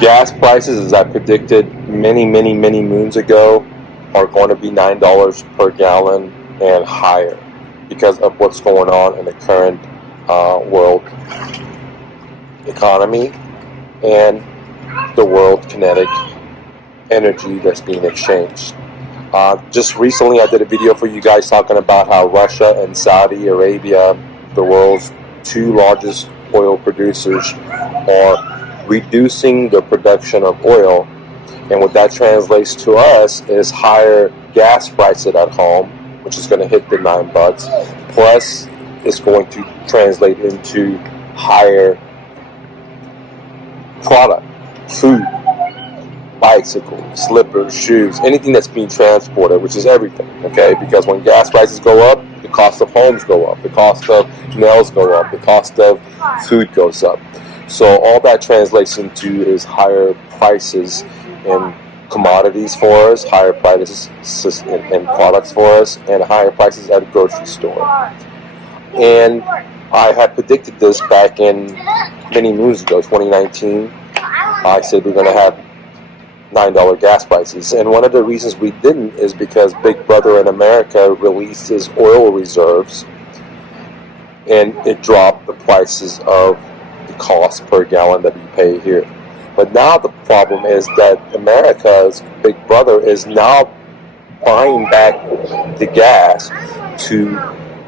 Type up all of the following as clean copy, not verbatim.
Gas prices, as I predicted many, many, many moons ago, are going to be $9 per gallon and higher because of what's going on in the current world economy and the world kinetic energy that's being exchanged. Just recently I did a video for you guys talking about how Russia and Saudi Arabia, the world's two largest oil producers, are reducing the production of oil, and what that translates to us is higher gas prices at home, which is going to hit the $9, plus it's going to translate into higher product, food, bicycles, slippers, shoes, anything that's being transported, which is everything, okay? Because when gas prices go up, the cost of homes go up, the cost of nails go up, the cost of food goes up. So all that translates into is higher prices in commodities for us, higher prices in products for us, and higher prices at a grocery store. And I had predicted this back in many moons ago, 2019. I said we're going to have $9 gas prices, and one of the reasons we didn't is because Big Brother in America released his oil reserves, and it dropped the prices of the cost per gallon that we pay here. But now the problem is that America's Big Brother is now buying back the gas to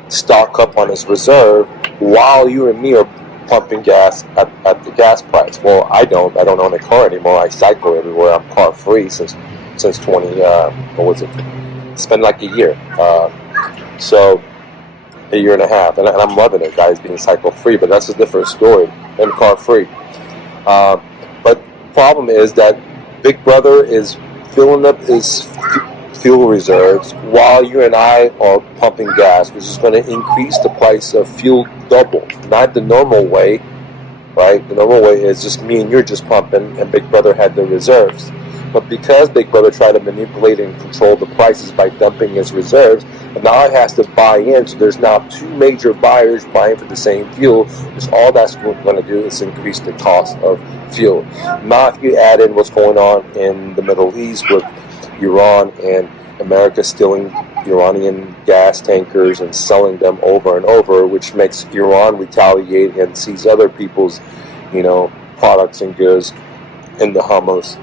stock up on his reserve while you and me are pumping gas at the gas price. Well, I don't own a car anymore. I cycle everywhere. I'm car free since 20 it's been like a year, so a year and a half, and I'm loving it, guys, being cycle free. But that's a different story than car free. But the problem is that Big Brother is filling up his fuel reserves while you and I are pumping gas, which is going to increase the price of fuel double. Not the normal way, right? The normal way is just me and you're just pumping, and Big Brother had the reserves. But because Big Brother tried to manipulate and control the prices by dumping his reserves, and now it has to buy in, so there's now two major buyers buying for the same fuel, which all that's going to do is increase the cost of fuel. Now if you add in what's going on in the Middle East with Iran and America stealing Iranian gas tankers and selling them over and over, which makes Iran retaliate and seize other people's, products and goods in the Hamas.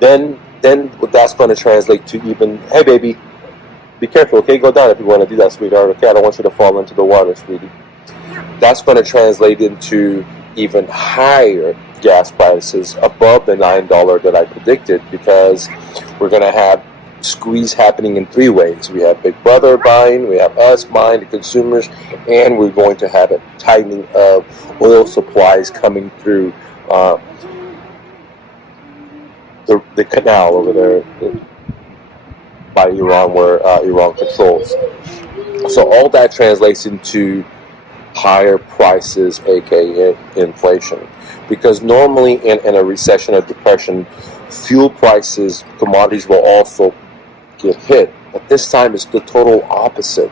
Then that's going to translate to even, hey baby, be careful, okay? Go down if you want to do that, sweetheart. Okay, I don't want you to fall into the water, sweetie. That's going to translate into even higher gas prices above the $9 that I predicted, because we're going to have squeeze happening in three ways. We have Big Brother buying, we have us buying, the consumers, and we're going to have a tightening of oil supplies coming through the canal over there by Iran, where Iran controls. So all that translates into higher prices, aka inflation. Because normally in a recession or depression, fuel prices, commodities will also get hit. But this time it's the total opposite.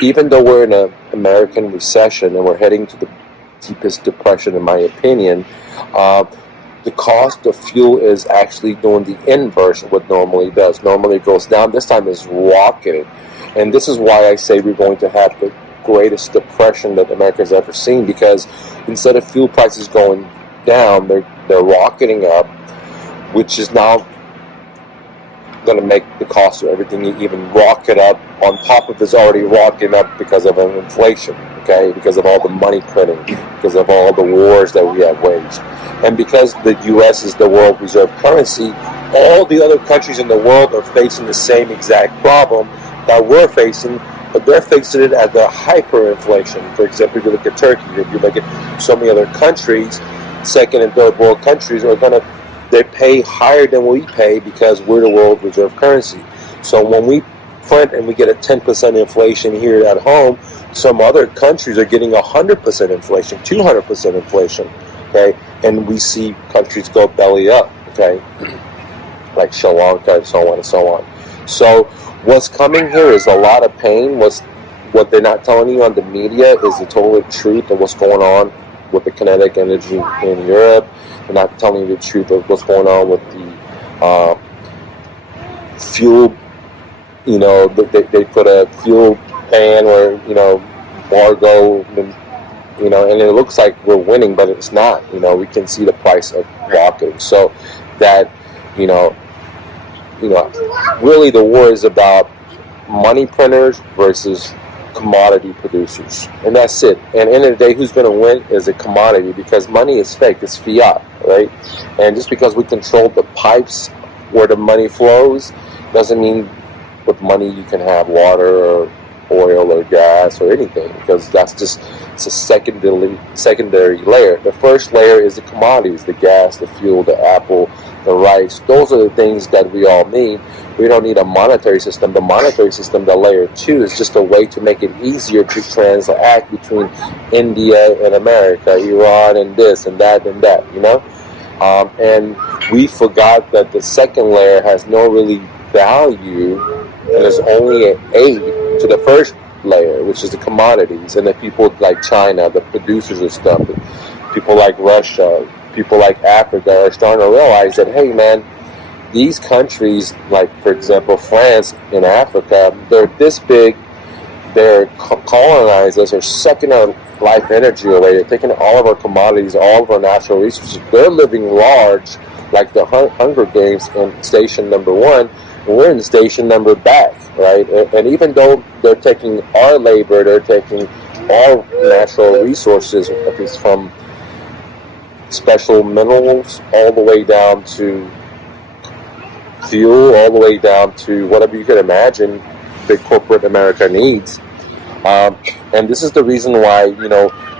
Even though we're in an American recession and we're heading to the deepest depression, in my opinion, the cost of fuel is actually doing the inverse of what normally does. Normally it goes down. This time it's rocketing. And this is why I say we're going to have the greatest depression that America's ever seen, because instead of fuel prices going down, they're rocketing up, which is now going to make the cost of everything even rocket up on top of this already rocketing up because of inflation, okay? Because of all the money printing, because of all the wars that we have waged. And because the U.S. is the world reserve currency, all the other countries in the world are facing the same exact problem that we're facing, but they're facing it at the hyperinflation. For example, if you look at Turkey, if you look at so many other countries, second and third world countries they pay higher than we pay because we're the world reserve currency. So when we print and we get a 10% inflation here at home, some other countries are getting 100% inflation, 200% inflation, okay? And we see countries go belly up, okay? Like Sri Lanka and so on and so on. So what's coming here is a lot of pain. What they're not telling you on the media is the total truth of what's going on with the kinetic energy in Europe They're not telling you the truth of what's going on with the fuel. They put a fuel ban where, embargo, and it looks like we're winning, but it's not. We can see the price of rocketing. So that, really the war is about money printers versus commodity producers, and that's it. And at the end of the day, who's going to win is a commodity, because money is fake, it's fiat, right? And just because we control the pipes where the money flows doesn't mean with money you can have water or oil or gas or anything, because it's a secondary layer. The first layer is the commodities, the gas, the fuel, the apple, the rice. Those are the things that we all need. We don't need a monetary system. The monetary system, the layer 2, is just a way to make it easier to transact between India and America, Iran and this and that and that, and we forgot that the second layer has no really value, and is only an aid to the first layer, which is the commodities. And the people like China, the producers of stuff, people like Russia, people like Africa are starting to realize that, hey man, these countries, like for example France in Africa, they're this big, their colonizers are sucking our life energy away. They're taking all of our commodities, all of our natural resources. They're living large, like the Hunger Games in station number 1. We're in station number back, right? And even though they're taking our labor, they're taking our natural resources, at least from special minerals all the way down to fuel, all the way down to whatever you could imagine big corporate America needs. And this is the reason why,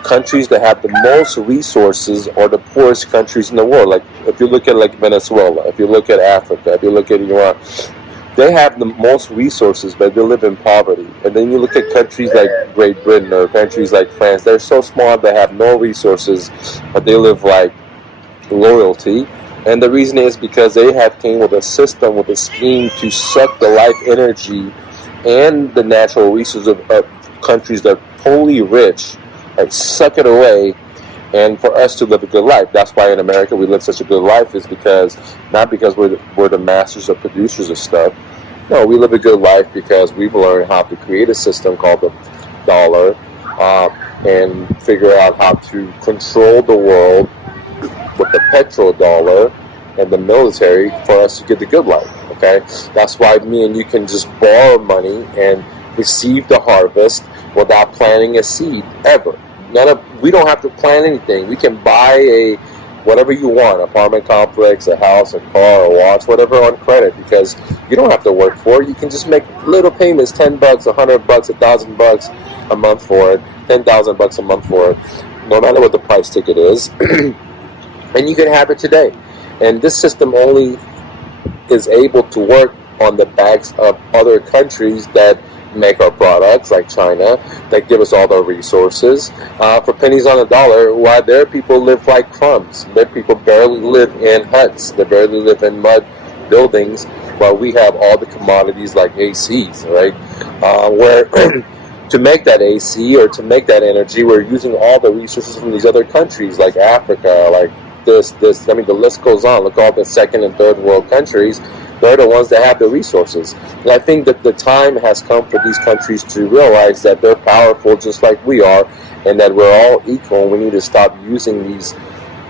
countries that have the most resources are the poorest countries in the world. Like if you look at like Venezuela, if you look at Africa, if you look at Iran, they have the most resources, but they live in poverty. And then you look at countries like Great Britain or countries like France, they're so small, they have no resources, but they live like royalty. And the reason is because they have came with a system, with a scheme to suck the life energy and the natural resources of countries that are totally rich, like suck it away, and for us to live a good life. That's why in America we live such a good life, is because, not because we're the masters or producers of stuff. No, we live a good life because we've learned how to create a system called the dollar, and figure out how to control the world with the petrodollar and the military for us to get the good life. Okay, that's why me and you can just borrow money and receive the harvest without planting a seed ever. We don't have to plan anything. We can buy whatever you want, apartment complex, a house, a car, a watch, whatever, on credit, because you don't have to work for it. You can just make little payments, $10, $100, $1,000 a month for it, $10,000 a month for it, no matter what the price ticket is, and you can have it today. And this system only is able to work on the backs of other countries that make our products, like China, that give us all the resources for pennies on the dollar, while their people live like crumbs. Their people barely live in huts. They barely live in mud buildings, while we have all the commodities like ACs, right? Where to make that AC or to make that energy, we're using all the resources from these other countries, like Africa, like this. I mean, the list goes on. Look at all the second and third world countries. They're the ones that have the resources. And I think that the time has come for these countries to realize that they're powerful just like we are, and that we're all equal. We need to stop using these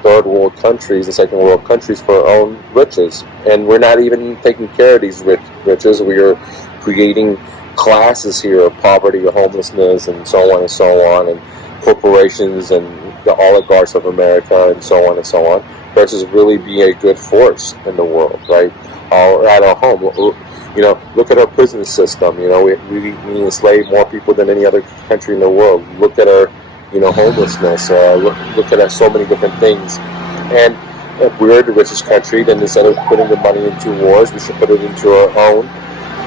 third world countries and second world countries for our own riches. And we're not even taking care of these riches. We are creating classes here of poverty or homelessness and so on and so on, and corporations and the oligarchs of America and so on and so on, versus really being a good force in the world, right? Or at our home. Look at our prison system. We enslave more people than any other country in the world. Look at our, homelessness. Look at so many different things. And if we're the richest country, then instead of putting the money into wars, we should put it into our own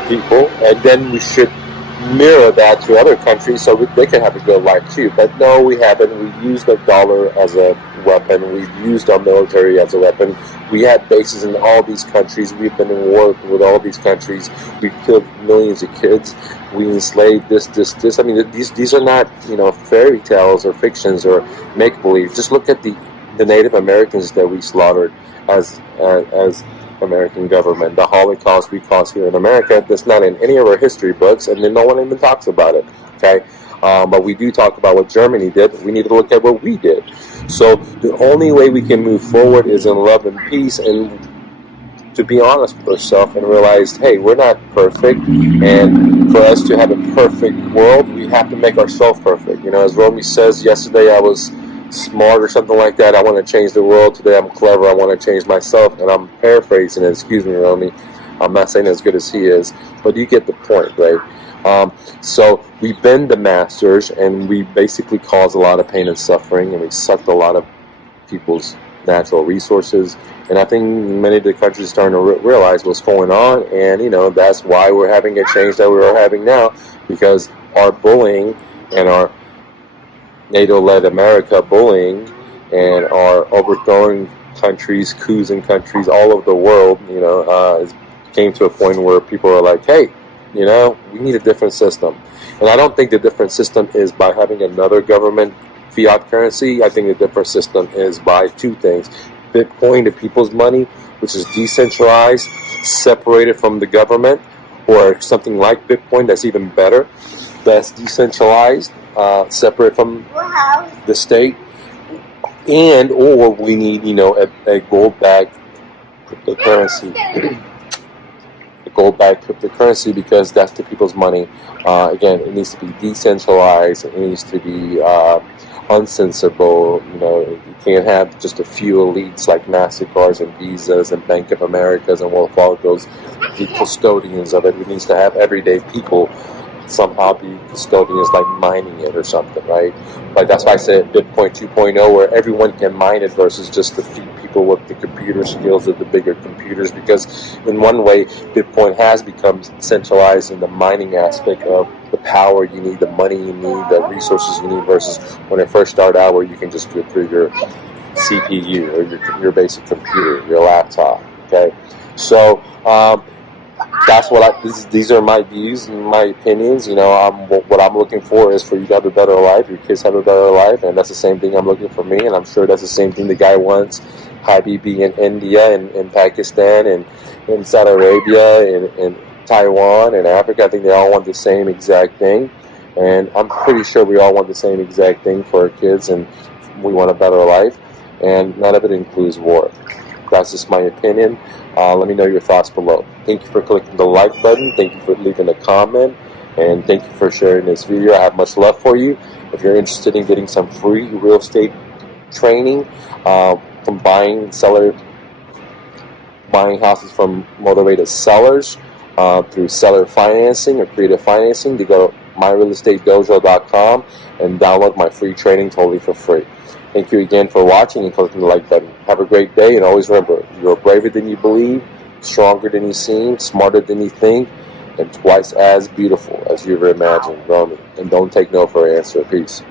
people, and then we should mirror that to other countries so they can have a good life too. But no, we haven't. We used the dollar as a weapon. We've used our military as a weapon. We had bases in all these countries. We've been in war with all these countries. We've killed millions of kids. We enslaved this. I mean, these are not, fairy tales or fictions or make-believe. Just look at the the Native Americans that we slaughtered as American government, the Holocaust we caused here in America. That's not in any of our history books, and then no one even talks about it. Okay, but we do talk about what Germany did. We need to look at what we did. So the only way we can move forward is in love and peace, and to be honest with ourselves and realize, hey, we're not perfect, and for us to have a perfect world, we have to make ourselves perfect. You know, as Romy says, yesterday I was smart or something like that. I want to change the world. Today I'm clever. I want to change myself, and I'm paraphrasing it. Excuse me, Romy. I'm not saying as good as he is, but you get the point, right? So we've been the masters, and we basically caused a lot of pain and suffering, and we sucked a lot of people's natural resources. And I think many of the countries are starting to realize what's going on, and you know, that's why we're having a change that we are having now, because our bullying and our NATO-led America bullying and our overthrowing countries, coups in countries all over the world, you know, it came to a point where people are like, hey, you know, we need a different system. And I don't think the different system is by having another government fiat currency. I think the different system is by two things. Bitcoin, the people's money, which is decentralized, separated from the government, or something like Bitcoin that's even better, that's decentralized, separate from the state, and or we need, you know, a gold-backed cryptocurrency. A gold-backed cryptocurrency, because that's the people's money. Again, it needs to be decentralized. It needs to be uncensorable. You know, you can't have just a few elites like MasterCards and Visas and Bank of Americas and Wells Fargo's the custodians of it. It needs to have everyday people somehow be custodians, like mining it or something, right? Like that's why I said Bitcoin 2.0, where everyone can mine it versus just the few people with the computer skills of the bigger computers. Because in one way, Bitcoin has become centralized in the mining aspect of the power you need, the money you need, the resources you need, versus when it first started out where you can just do it through your CPU or your basic computer, your laptop. Okay, so that's what these are my views and my opinions. You know, what I'm looking for is for you to have a better life, your kids have a better life, and that's the same thing I'm looking for me, and I'm sure that's the same thing the guy wants. Habibi in India and in Pakistan and in Saudi Arabia and Taiwan and Africa. I think they all want the same exact thing, and I'm pretty sure we all want the same exact thing for our kids, and we want a better life, and none of it includes war. That's just my opinion. Let me know your thoughts below. Thank you for clicking the like button. Thank you for leaving a comment. And thank you for sharing this video. I have much love for you. If you're interested in getting some free real estate training from buying houses from motivated sellers through seller financing or creative financing, to go to myrealestatedojo.com and download my free training totally for free. Thank you again for watching and clicking the like button. Have a great day, and always remember, you're braver than you believe, stronger than you seem, smarter than you think, and twice as beautiful as you ever imagined. Romy. And don't take no for an answer. Peace.